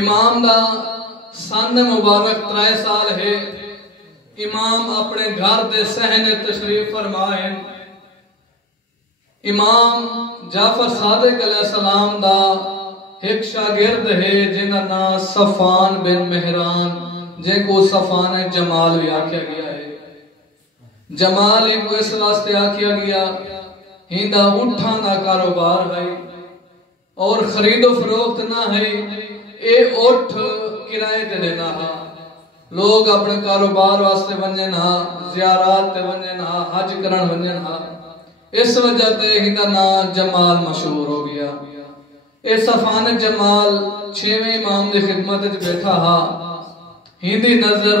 امام دا سن مبارک 3 سال ہے. امام اپنے گھر دے صحن تشریف فرمائے. امام جعفر صادق علیہ السلام دا ایک شاگرد ہے جنہ نا صفان بن مہران، جن کو صفان جمال بھی آکھیا گیا ہے. جمال ہی کو اس واسطے آکھیا گیا ہندہ اٹھاں دا کاروبار ہے اور خرید و فروخت نہ ہے. اے اٹھ کرائے تے دینا ہے. لوگ اپنے کاروبار واسطے ونجن ہاں، زیارات تے ونجن ہاں، حج کرن ونجن ہاں. اس وجہ تے ہندہ نا جمال مشہور ہو گیا. اے صفان جمال 6ویں امام دے خدمت وچ بیٹھا ہا. ہندی نظر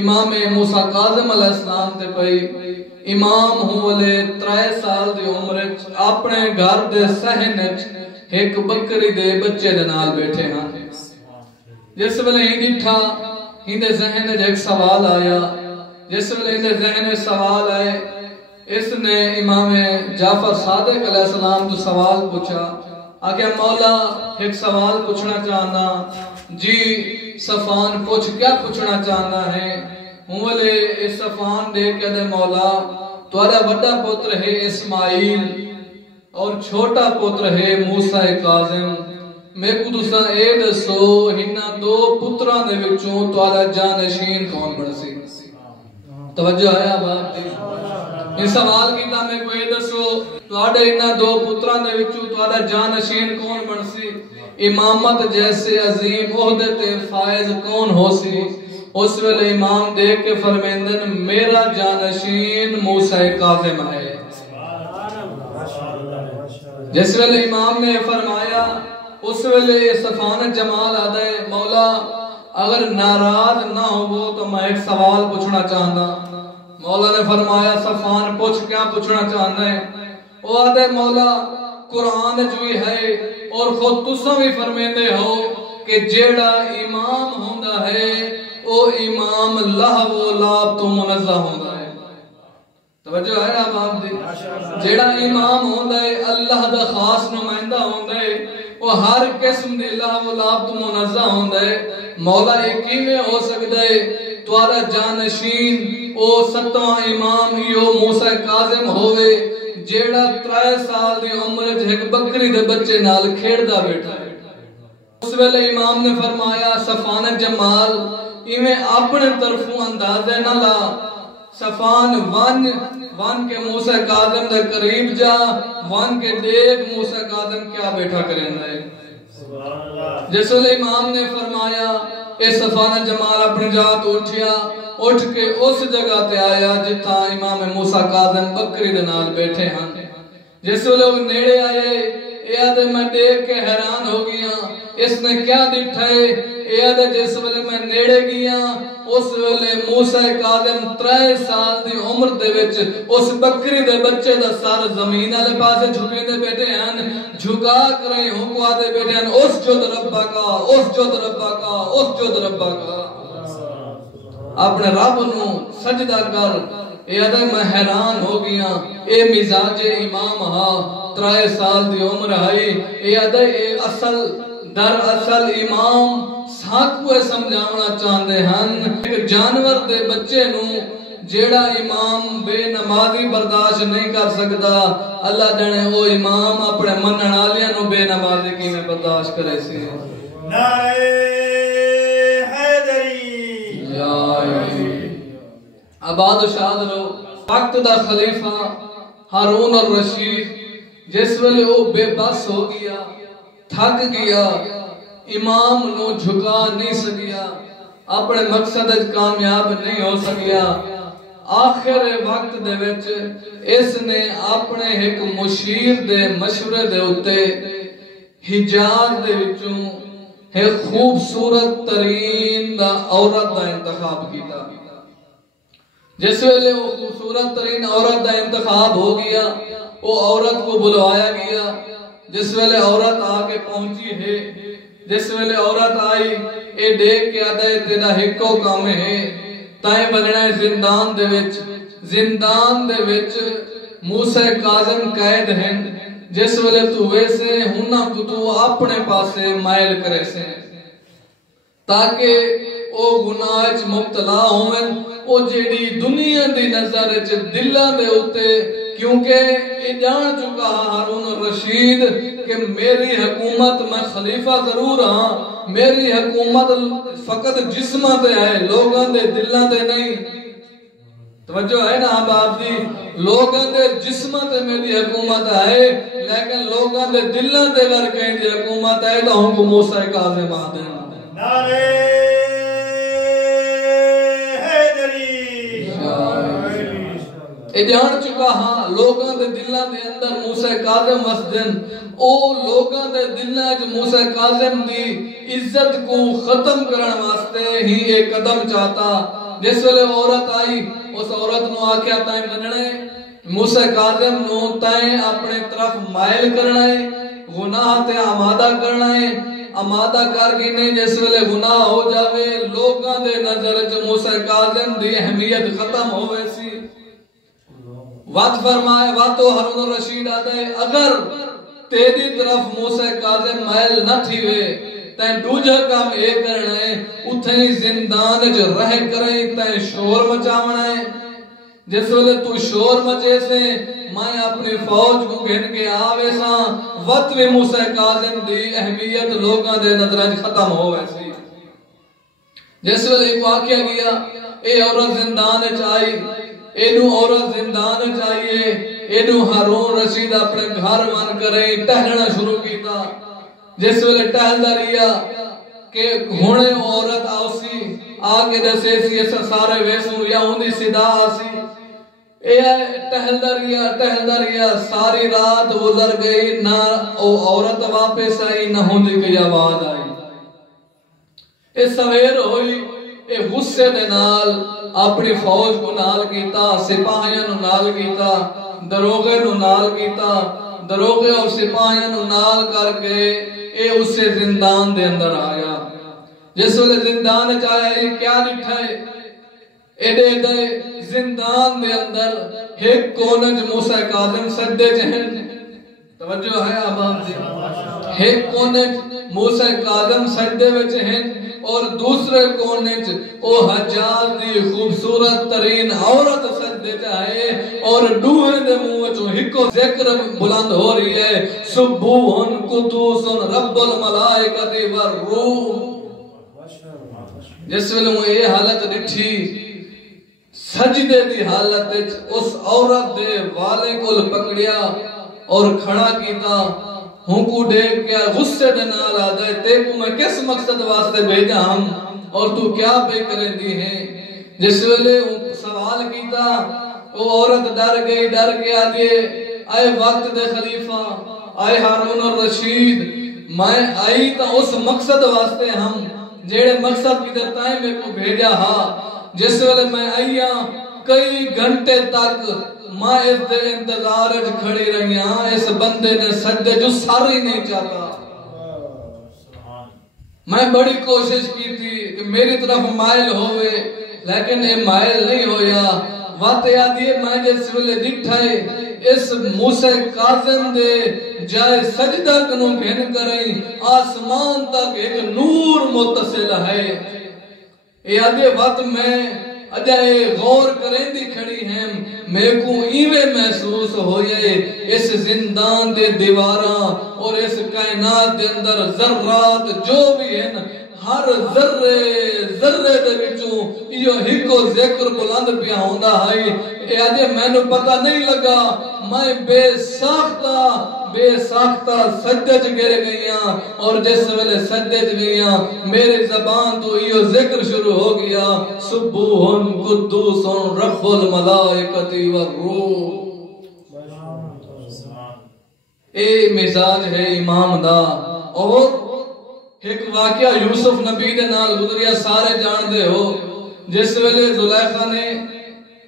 امام موسیٰ کاظم علیہ السلام تے پئی. امام ہوئے 3 سال دی عمر اپنے گھر دے صحن ایک بکری دے بچے دے نال بیٹھے ہاں. جس ویلے ہندی تھا ہندے ذہن وچ ایک سوال آیا. جس ویلے ہندے ذہن وچ سوال آئے اس نے امام جعفر صادق علیہ السلام تو سوال پوچھا. آگے مولا ایک سوال پوچھنا چاہنا. جی صفان پوچھ کیا پوچھنا چاہنا ہے؟ ہولے اس صفان دے کہ دے مولا تمہارا بڑا پتر ہے اسماعیل اور چھوٹا پتر ہے موسیٰ کاظم. میں کو تساں اے دسو ہنہ 2 پتراں دے وچوں تمہارا جانشین کون بنسی؟ توجہ ہے بات دی. یہ سوال کیتا میں کو اے دسو تواڈے انہاں 2 پتراں دے وچوں تواڈا جانشین کون بنسی؟ امامت جیسے عظیم عہدے تے فائز کون ہو سی؟ اس ویلے امام دیکھ کے فرمیندن میرا جانشین موسیٰ کاظم ہے. جس ویلے امام نے فرمایا اس ویلے صفان جمال آدھے مولا اگر ناراض نہ ہو تو میں ایک سوال پوچھنا چاہنا. مولا نے فرمایا صفان پوچھ کیا پوچھنا چاہنا ہے؟ وہ آدھے مولا قرآن جو ہے اور خود تساں بھی فرمیندے ہو کہ جیڑا امام ہوندا ہے او امام لہو و لعب تو منزہ ہوندا ہے. توجہ ہے آپ دی. جیڑا امام ہوندا ہے اللہ دا خاص نمائندہ ہوندا ہے وہ ہر قسم دے لہو و لعب تو منزہ ہوندا ہے. مولا ایک کیویں ہو سکدا ہے تمہارا جانشین او 7واں امام ایو موسیٰ کاظم ہوئے جیڑا 3 سال دی عمر وچ ایک بکری دے بچے نال کھیڑدا بیٹھا ہے. اس ویلے امام نے فرمایا صفان جمال ایویں اپنے طرفوں اندازے نہ لا. صفان ون کے موسیٰ کاظم دے قریب جا ون کے دیکھ موسیٰ کاظم کیا بیٹھا کریندا ہے. جس ویلے امام نے فرمایا اے صفان جمال اپنی جات اٹھیا اٹھ کے اس جگہ تے آیا جتھا امام موسیٰ کاظم بکری دے نال بیٹھے ہاں. جس ویلے وہ نیڑے آئے اے آدھے میں دیکھ کے حیران ہو گیا اس نے کیا دیکھا ہے؟ اے آدھے جس ویلے میں نیڑے گیا اس ویلے موسیٰ کاظم 3 سال دی عمر دے وچ اس بکری دے بچے دا سر زمین والے پاسے جھکے دے بیٹھے ہیں. جھکا کرے ہو دے بیٹھے ہیں اسجد ربا کا اسجد ربا کا اسجد ربا کا. اپنے رب نو سجدہ کر. اے آدھے میں حیران ہو گیا اے مزاج امام ہا 3 سال دی عمر ہے. اے آدھے اے اصل در اصل امام ساکوے سمجھاونا چاہتے ہیں ایک جانور دے بچے نو جیڑا امام بے نمازی برداشت نہیں کر سکتا اللہ جانے وہ امام اپنے منن والیاں نو بے نمازی کی میں برداشت کرے سی. نعرہ حیدری آباد و شاد رہو. وقت دا خلیفہ ہارون الرشید جس ویلے وہ بے بس ہو گیا تھک گیا امام نو جھکا نہیں سکیا اپنے مقصد کامیاب نہیں ہو سکیا. آخر وقت دے وچ اس نے اپنے ایک مشیر دے مشورے دے اتے حجاز دے وچوں ایک خوبصورت ترین دا عورت دا انتخاب کیتا. جس ویلے وہ خوبصورت ترین عورت دا انتخاب ہو گیا وہ عورت کو بلوایا گیا. جس ویلے عورت آکے پہنچی ہے جس ویلے عورت آئی اے دیکھ کے آدھے تیرا ہکو کام ہے تائیں بننا ہے زندان دے وچ. زندان دے وچ موسیٰ کاظم قید ہیں. جس ویلے تو ویسے ہنہ کو تو اپنے پاسے مائل کرے سے تاکہ او گناہ وچ مبتلا ہوون او جیڑی دنیا دی نظر وچ دلاں دے اوتے کیونکہ یہ جان چکا ہارون الرشید کہ میری حکومت میں خلیفہ ضرور ہاں میری حکومت فقط جسماں تے ہے لوگاں دے دلاں تے نہیں توجہ ہے نا باپ جی لوگاں دے جسماں تے میری حکومت ہے لیکن لوگاں دے دلاں تے اگر کہیں دی حکومت ہے تو ہم کو موسیٰ کاظم آدھیں نعرہ حیدری اے جان چکا ہاں لوگاں دے دلاں دے اندر موسیٰ کاظم وسدن او لوگاں دے دلاں وچ موسیٰ کاظم دی عزت کو ختم کرن واسطے ہی ایک قدم چاہتا جس ویلے عورت آئی اس عورت نو آکھیا تائیں مننے موسیٰ کاظم نو تائیں اپنے طرف مائل کرنا ہے گناہ تے آمادہ کرنا ہے آمادہ کر کے نہیں جس ویلے گناہ ہو جاوے لوگاں دے نظر وچ موسیٰ کاظم دی اہمیت ختم ہوے سی وقت فرمائے واتو ہارون الرشید آدھے اگر تیری طرف موسیٰ کاظم مائل نہ تھیوے تین دوجہ کام اے کرنا ہے اتھنی زندان جو رہ کریں تین شور مچاونا ہے جس ویلے تو شور مچے سے میں اپنی فوج کو گھن کے آوے ساں وقت بھی موسیٰ کاظم دی اہمیت لوگاں دے نظریں ختم ہو ویسی جس ویلے ایک واقعہ گیا اے عورت زندان چاہی اینو عورت زندان چاہیے اینو ہارون رشید اپنے گھر من کریں ٹہلنا شروع کیتا جس ویلے ٹہل دریا کہ ہونے عورت آوسی آگے دسے سی ایسا سارے ویسوں یا ہوندی صدا آسی اے ٹہل دریا ساری رات گزر گئی نہ او عورت واپس آئی نہ ہوندی کوئی آواز آئی اے سویر ہوئی اے غصے دے نال اپنی فوج کو نال کیتا سپاہیاں نو نال کیتا دروغے نو نال کیتا دروغے اور سپاہیاں نو نال کر کے اے اسے زندان دے اندر آیا جس ویلے زندان چاہیا یہ کیا لکھا ہے ایڈے ایڈے زندان دے اندر ایک کونج موسیٰ کاظم سجدے چہن توجہ ہے آباد جی ایک کونج موسیٰ کاظم سجدے میں چہن اور دوسرے کونج او حجاج دی خوبصورت ترین عورت سجدے چاہے اور دوہے دے منہ چوں ہکو ذکر بلند ہو رہی ہے سبوہن قدوس رب الملائکۃ والروح جس ویلے میں یہ حالت ڈٹھی سجدے دی حالت اس عورت دے والے کو پکڑیا اور کھڑا کیتا ہوں کو دیکھ کے غصے دے نال آدھے تے کو میں کس مقصد واسطے بھیجا ہم اور تو کیا بے کریں دی ہیں جس ویلے سوال کیتا وہ عورت ڈر کے آدھے آئے وقت دے خلیفہ آئے ہارون الرشید میں آئی تا اس مقصد واسطے ہم جیڑے مقصد کی درتائیں میں کو بھیجا ہا جس ویلے میں آئیا کئی گھنٹے تک ماں اس دے انتظار کھڑی رہی ہاں اس بندے نے سجدے جو ساری نہیں چاہتا میں بڑی کوشش کی تھی کہ میری طرف مائل ہوئے لیکن یہ مائل نہیں ہویا وقت یادی میں جس ویلے دکھائے اس موسیٰ کاظم دے جائے سجدہ کنو گھن کریں آسمان تک ایک نور متصل ہے یادی وقت میں اجائے غور کریں دی کھڑی ہیں میں کو ایوے محسوس ہوئے اس زندان دے دیواراں اور اس کائنات دے اندر ذرات جو بھی ہیں ہر ذرے دے وچوں یہ ہکو ذکر بلند پیا ہوندا ہے اے آدھے میں نو پتہ نہیں لگا میں بے ساختہ سجدے چ گر گئیاں اور جس ویلے سجدے چ گئیاں میرے زبان تو یہ ذکر شروع ہو گیا سبوہن قدوس رب الملائکۃ والروح اے مزاج ہے امام دا اور ایک واقعہ یوسف نبی دے نال گزریا سارے جان دے ہو جس ویلے زلیخا نے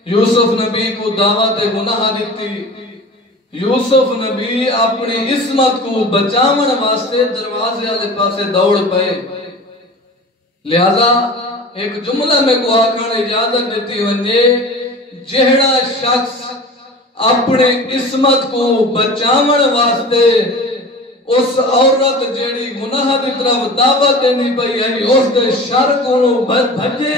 یوسف نبی کو دعوت گناہ دیتی یوسف نبی اپنی عصمت کو بچاون واسطے دروازے والے پاسے دوڑ پئے لہذا ایک جملہ میں کو آکھن اجازت دیتی ونجے جہڑا شخص اپنے عصمت کو بچاون واسطے اس عورت جیڑی گناہ دی طرف دعوت دینی پئی ہے اس دے شر کو بھجے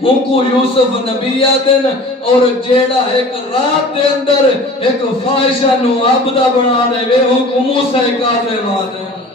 ہوں کو یوسف نبی آدن اور جیڑا ایک رات دے اندر ایک فاحشہ نو عبدہ بنا دے وے ہوں کو موسیٰ کاظم آدن